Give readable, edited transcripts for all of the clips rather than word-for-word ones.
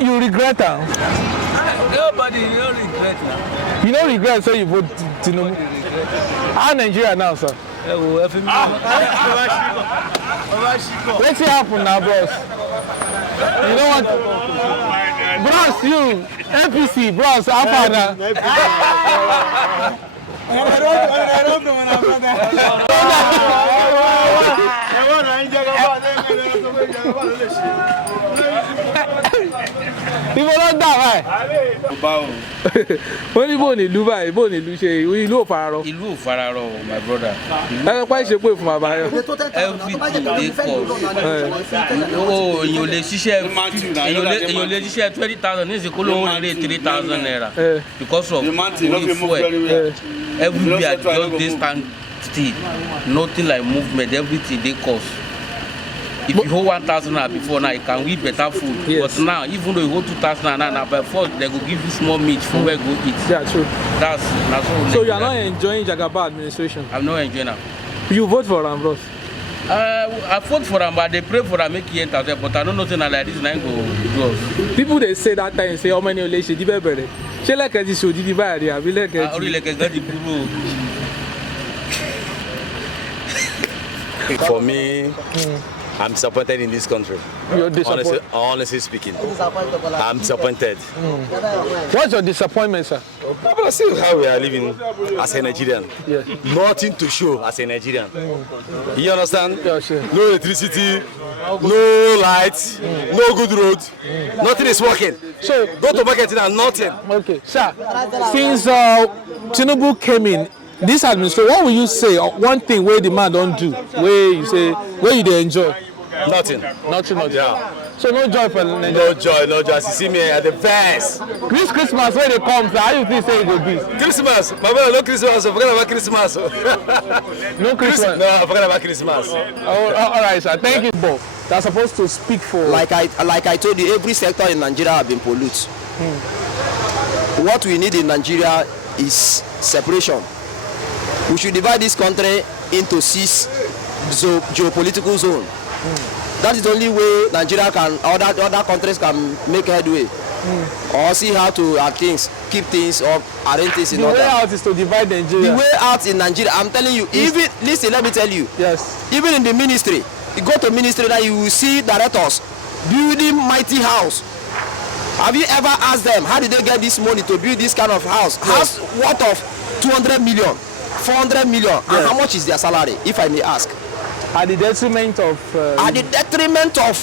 you regret that? Nobody, you don't regret now. You don't regret, so you vote Tinubu. How Nigeria now, sir? What's happened now, bros? You know what? Bros, you, APC, bros, how far now? People don't die, right? Only born in Dubai, born in Luce, we know Faro. Ilu Fararo, my brother. Why should we from my bio? Everything they cost. Oh, you let share 20,000. Is only 3,000 naira because of only fuel. Everywhere just they stand still. Nothing like movement. Everything they cost. If you hold 1,000 naira before now, you can eat better food. Yes. But now, even though you hold 2,000 naira, by force they will give you small meat for where you go eat. Yeah, true. That's so you are not enjoying Jagaba administration? I'm not enjoying it. You vote for them, bros? I vote for them, but they pray for them, make it enter. But I don't know nothing like this. Now go do us. People they say that time say how many relations did you better? She like this show did you buy it? I like it. I really like the blue. For me. I'm disappointed in this country. You're disappointed? Honestly speaking. I'm disappointed. What's your disappointment, sir? But I see how we are living as a Nigerian. Yes. Nothing to show as a Nigerian. You understand? Yeah, sure. No electricity, no lights, no good road. Nothing is working. So go to market and nothing. Okay, sir. Since Tinubu came in, this administration, what will you say? One thing where the man don't do, where you say, where you they enjoy? Nothing. Nothing. Yeah. So no joy for Nigeria? No joy, no joy. You see me at the best. This Christmas when they come, how you think say it will be? Christmas. My brother, no Christmas. Forget about Christmas. No Christmas? No, forget about Christmas. All right, sir. Thank you, Bob. They're supposed to speak for... Like I told you, every sector in Nigeria have been polluted. What we need in Nigeria is separation. We should divide this country into 6 geopolitical zones. That is the only way Nigeria can, other countries can make headway. Or see how to keep things or arrange things in order. The way out is to divide Nigeria. The way out in Nigeria, I'm telling you, even, listen, let me tell you. Yes. Even in the ministry, you go to ministry now, you will see directors building mighty house. Have you ever asked them, how did they get this money to build this kind of house? Yes. House worth of 200 million. 400 million. Yes. And how much is their salary, if I may ask? At the detriment of... at the detriment of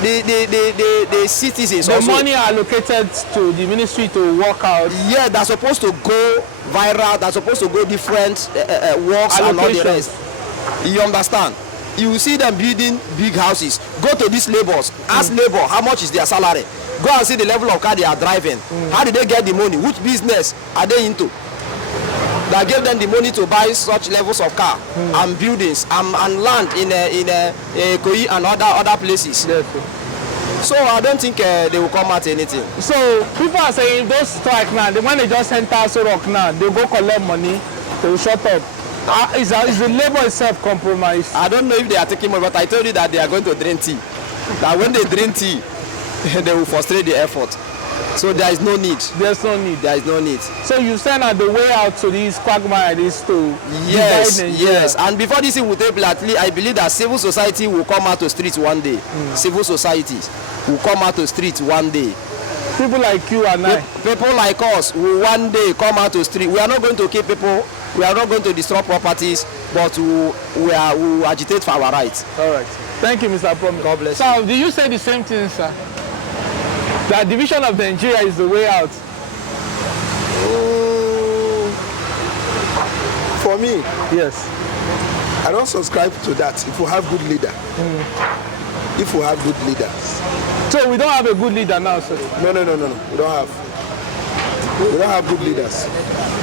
the citizens. The also, money allocated to the ministry to work out. Yeah, they're supposed to go viral. They're supposed to go different works and all the rest. You understand? You will see them building big houses. Go to these laborers. Ask labor how much is their salary. Go and see the level of car they are driving. How did they get the money? Which business are they into? That gave them the money to buy such levels of car and buildings and land in Koi and other places. Yes. So I don't think they will come at anything. So people are saying those strike now, when they just enter so rock now, they go collect money, they will shut up. Is the labor itself compromised? I don't know if they are taking money, but I told you that they are going to drink tea. That when they drink tea, they will frustrate the effort. So there is no need. There's no need. There is no need. So you send out the way out to these quagmire is to yes. And before this thing will take place, I believe that civil society will come out to streets one day. Civil societies will come out to streets one day. People like you and I. People like us will one day come out to street. We are not going to kill people. We are not going to destroy properties, but we will agitate for our rights. All right. Thank you, Mr. Promi. God bless you. So, do you say the same thing, sir? That division of Nigeria is the way out? For me, yes. I don't subscribe to that. If we have good leader, if we have good leaders. So we don't have a good leader now, sir? No. We don't have. We don't have good leaders.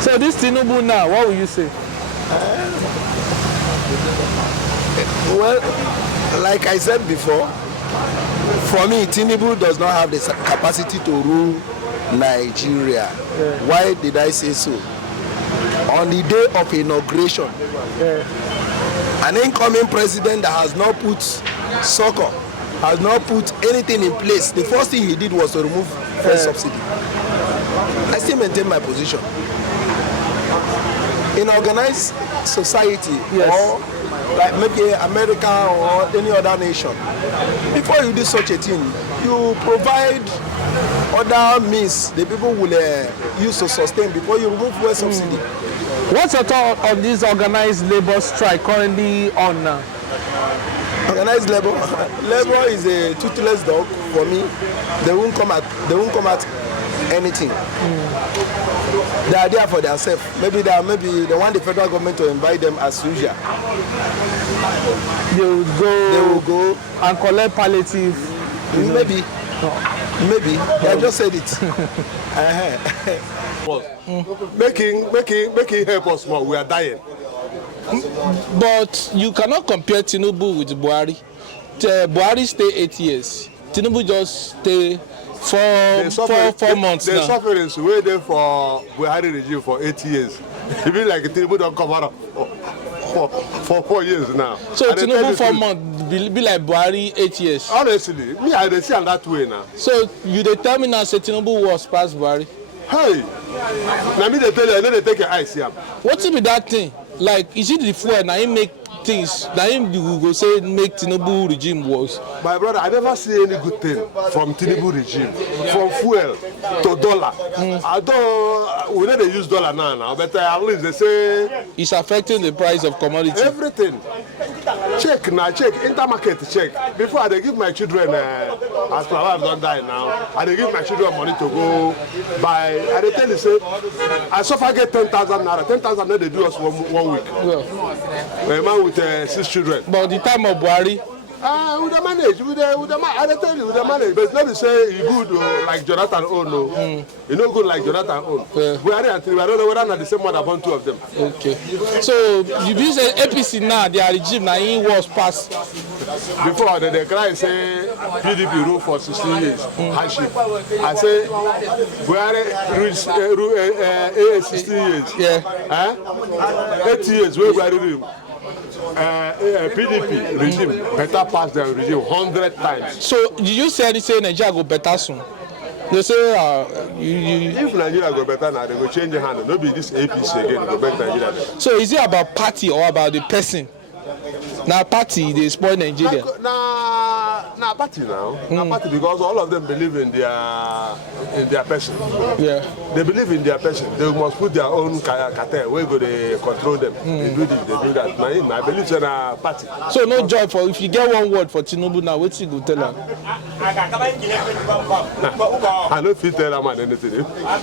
So this Tinubu now, what will you say? Well, like I said before, for me, Tinubu does not have the capacity to rule Nigeria. Why did I say so? On the day of inauguration, an incoming president that has not put soccer has not put anything in place. The first thing he did was to remove fuel subsidy. I still maintain my position. In organized society, or like maybe America or any other nation, before you do such a thing, you provide other means the people will use to sustain before you remove fuel subsidy. What's your thought on this organized labor strike currently on now? Organized labor is a toothless dog for me. They won't come at anything. They are there for themselves. Maybe they want the federal government to invite them as usual. They will go and collect palliative. Maybe. Maybe. I just said it. Making help us more. We are dying. But you cannot compare Tinubu with Buhari. Buhari stay 8 years. Tinubu just stay 4 months now. The sufferings waiting for Buhari regime for 8 years. It means like Tinubu don't come out for 4 years now. So and Tinubu 4 months be like Buhari 8 years. Honestly, me I dey see am that way now. So you dey tell me now say Tinubu was past Buhari? Hey, now me dey tell you, I know they take your eyes see am. What be that thing? Like, is it the fuel now him make things, now him you go say make Tinubu regime worse? My brother, I never see any good thing from Tinubu regime, from fuel to dollar. Although we know they use dollar now, but at least they say it's affecting the price of commodity. Everything. Check now, check intermarket check. Before I give my children, as my wife don't die now, I give my children money to go buy. I dey tell you say, I so far get 10,000 naira. 10,000 naira they do us one week. Yeah. A man with 6 children. But the time of Buhari. With the manage, I tell you, with the manage, but let me say he good like Jonathan own, no. He no good like Jonathan own. Buhari and Tinubu, I don't know whether not the same one upon two of them. Okay. So you say APC now, their regime now he was passed. Before they cry say PDP rule for 16 years, hardship. I say Buhari rule 16 years. Yeah. 8 years where Buhari rule. PDP regime better pass the regime 100 times. So did you say Nigeria go better soon? They say if Nigeria go better now, they go change the hand. No be this APC again go make Nigeria better. So is it about party or about the person? Now party they spoil Nigeria. Nah, party now. Nah, party because all of them believe in their person. Yeah. They believe in their person. They must put their own cartel where go they control them. They do this, they do that. I believe in a party. So no joy for if you get one word for Tinubu now, what you go tell her? I don't feel tell man anything.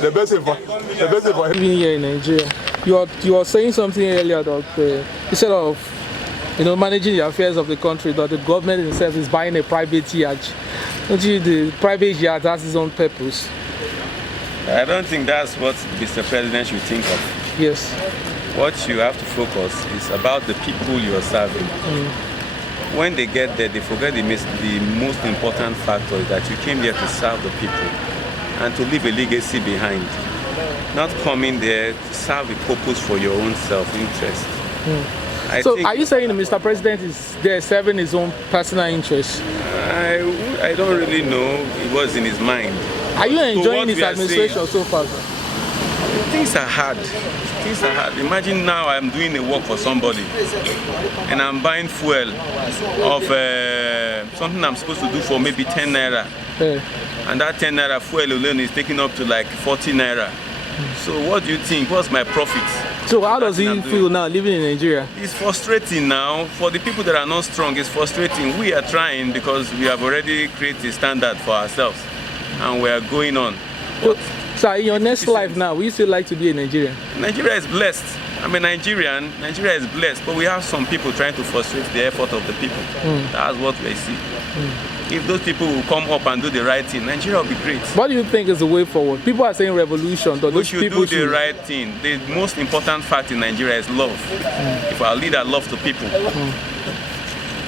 The best thing for Even here in Nigeria, you are saying something earlier that instead of managing the affairs of the country, that the government itself is buying a private yacht. Don't you? The private yacht has its own purpose. I don't think that's what Mr. President should think of. Yes. What you have to focus is about the people you are serving. When they get there, they forget the most important factor is that you came here to serve the people and to leave a legacy behind. Not coming there to serve a purpose for your own self-interest. So are you saying Mr. President is there serving his own personal interests? I don't really know. It was in his mind. Are you enjoying his administration so far? Things are hard. Things are hard. Imagine now I'm doing a work for somebody and I'm buying fuel of something I'm supposed to do for maybe 10 naira. And that 10 naira fuel alone is taking up to like 40 naira. So what do you think? What's my profit? So how does he feel now living in Nigeria? It's frustrating now. For the people that are not strong, it's frustrating. We are trying because we have already created a standard for ourselves and we are going on. So in your next life now, will you still like to be a Nigerian? Nigeria is blessed. I'm a Nigerian. Nigeria is blessed, but we have some people trying to frustrate the effort of the people. That's what we see. If those people will come up and do the right thing, Nigeria will be great. What do you think is the way forward? People are saying revolution, but we should do the right thing. The most important fact in Nigeria is love. If our leader loves the people,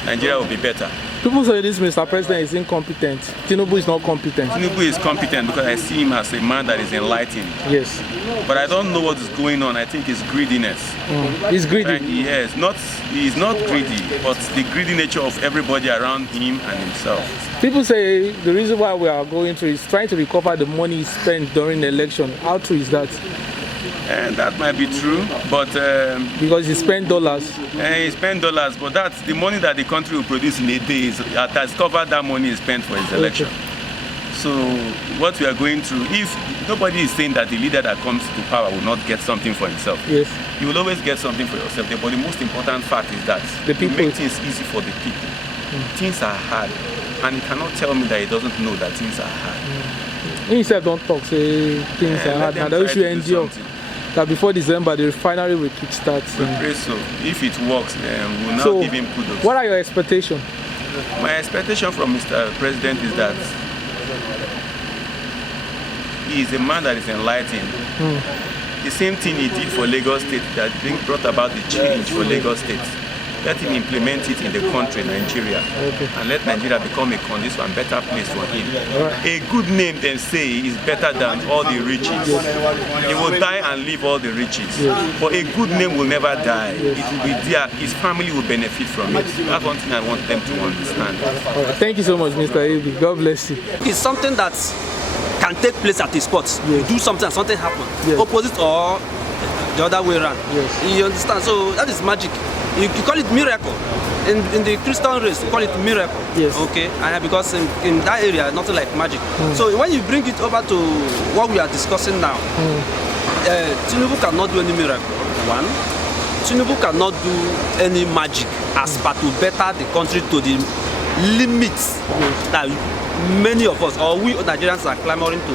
Nigeria will be better. People say this Mr. President is incompetent. Tinubu is not competent. Tinubu is competent because I see him as a man that is enlightened. Yes. But I don't know what is going on. I think it's greediness. He's greedy. Right? Yes, he's not greedy, but the greedy nature of everybody around him and himself. People say the reason why we are going through is trying to recover the money spent during the election. How true is that? And that might be true, but because he spent dollars. He spent dollars, but that's the money that the country will produce in a day that has covered that money he spent for his election. Okay. So what we are going through, if nobody is saying that the leader that comes to power will not get something for himself. Yes. You will always get something for yourself. But the most important fact is that the people you make things easy for the people. Things are hard, and he cannot tell me that he doesn't know that things are hard. He himself don't talk, say things are hard, and they should endure. That before December the refinery will kickstart. We pray so. If it works, then we'll now give him kudos. What are your expectations? My expectation from Mr. President is that he is a man that is enlightened. The same thing he did for Lagos State that brought about the change for Lagos State. Let him implement it in the country, Nigeria, and let Nigeria become a conducive and better place for him. A good name, they say, is better than all the riches. He will die and leave all the riches. But a good name will never die. It will be there. His family will benefit from it. That's one thing I want them to understand. Thank you so much, Mr. Ebi. God bless you. It's something that can take place at a spot. You do something and something happens. Opposite or the other way around. You understand? So that is magic. You call it miracle. In the Christian race, you call it miracle. Okay, and because in that area, nothing like magic. So when you bring it over to what we are discussing now, Tinubu cannot do any miracle. One, Tinubu cannot do any magic as per to better the country to the limits that many of us or we Nigerians are clamoring to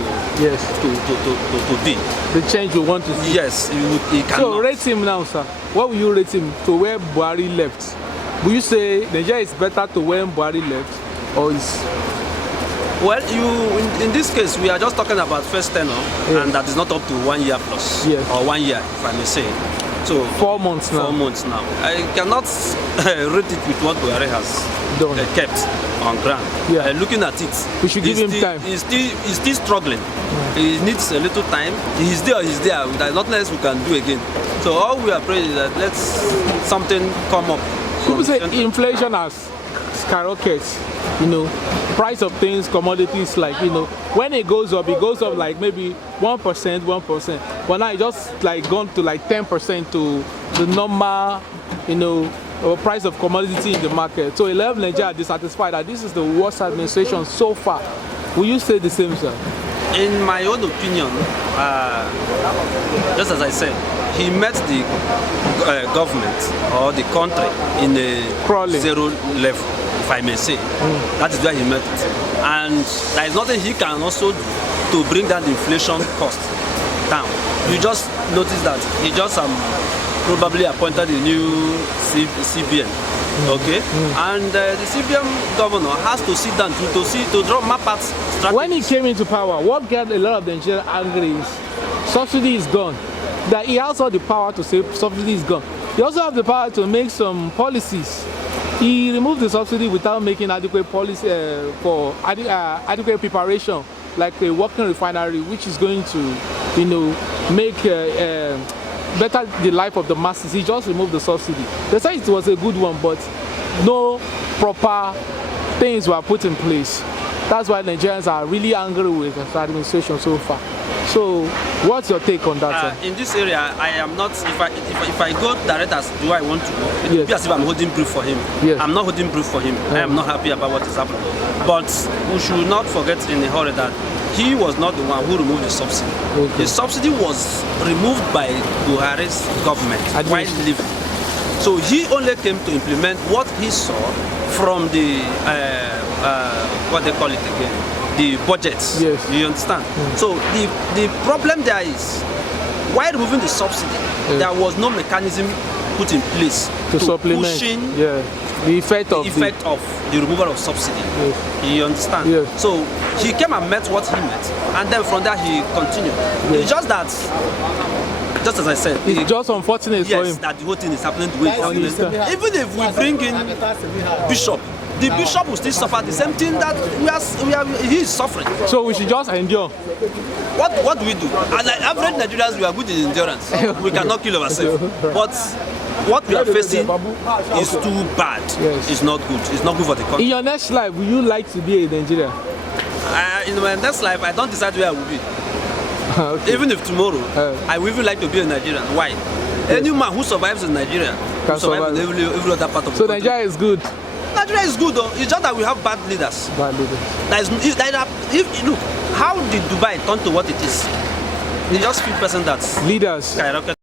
be. The change we want to see. Yes, he cannot. So rate him now, sir. What will you rate him to where Buhari left? Will you say Nigeria is better to where Buhari left, or is? Well, in this case, we are just talking about first tenure, and that is not up to 1 year plus, or 1 year, if I may say. So 4 months now. 4 months now. I cannot rate it with what Buhari has kept on ground. Looking at it, we should give him time. He's still struggling. He needs a little time. He's there. There's nothing else we can do again. So all we are praying is that let's something come up. People say inflation has skyrocketed. You know, price of things, commodities, like, you know, when it goes up like maybe 1%. But now it just like gone to like 10% to the normal, you know, price of commodity in the market. So a lot of Nigeria are dissatisfied that this is the worst administration so far. Will you say the same, sir? In my own opinion, just as I said, he met the government or the country in a zero level, if I may say. That is where he met it. And there is nothing he can also do to bring down the inflation cost down. You just notice that he just probably appointed a new CBN. Okay, and the CBN governor has to sit down to draw map out strategy. When he came into power, what got a lot of the Nigerians angry is subsidy is gone. That he has all the power to say subsidy is gone. He also has the power to make some policies. He removed the subsidy without making adequate policy for adequate preparation, like a working refinery, which is going to, you know, make better the life of the masses. He just removed the subsidy. They said it was a good one, but no proper things were put in place. That's why Nigerians are really angry with the administration so far. So, what's your take on that? In this area, I am not. If I go direct as do I want to go, it will be as if I'm holding brief for him. I'm not holding brief for him. I am not happy about what is happening. But we should not forget in a hurry that he was not the one who removed the subsidy. The subsidy was removed by Buhari's government while living. So he only came to implement what he saw from the what they call it again, the budgets. You understand? So the problem there is, while removing the subsidy, there was no mechanism put in place to supplement pushing the effect of the removal of subsidy. You understand? So he came and met what he met, and then from there he continued. It's just that, just as I said, it's just unfortunate for him that the whole thing is happening the way it's happening. Even if we bring in Bishop, the bishop will still suffer the same thing that he is suffering. So we should just endure. What do we do? As average Nigerians, we are good in endurance. We cannot kill ourselves. But what we are facing is too bad. Yes. It's not good. It's not good for the country. In your next life, will you like to be a Nigerian? In my next life, I don't decide where I will be. Okay. Even if tomorrow, I would even like to be a Nigerian. Why? Yes. Any man who survives in Nigeria can survive in every other part of the country. So Nigeria is good? Nigeria is good though. It's just that we have bad leaders. Bad leaders. Look, how did Dubai turn to what it is? It's just 50% that's leaders. Skyrocket.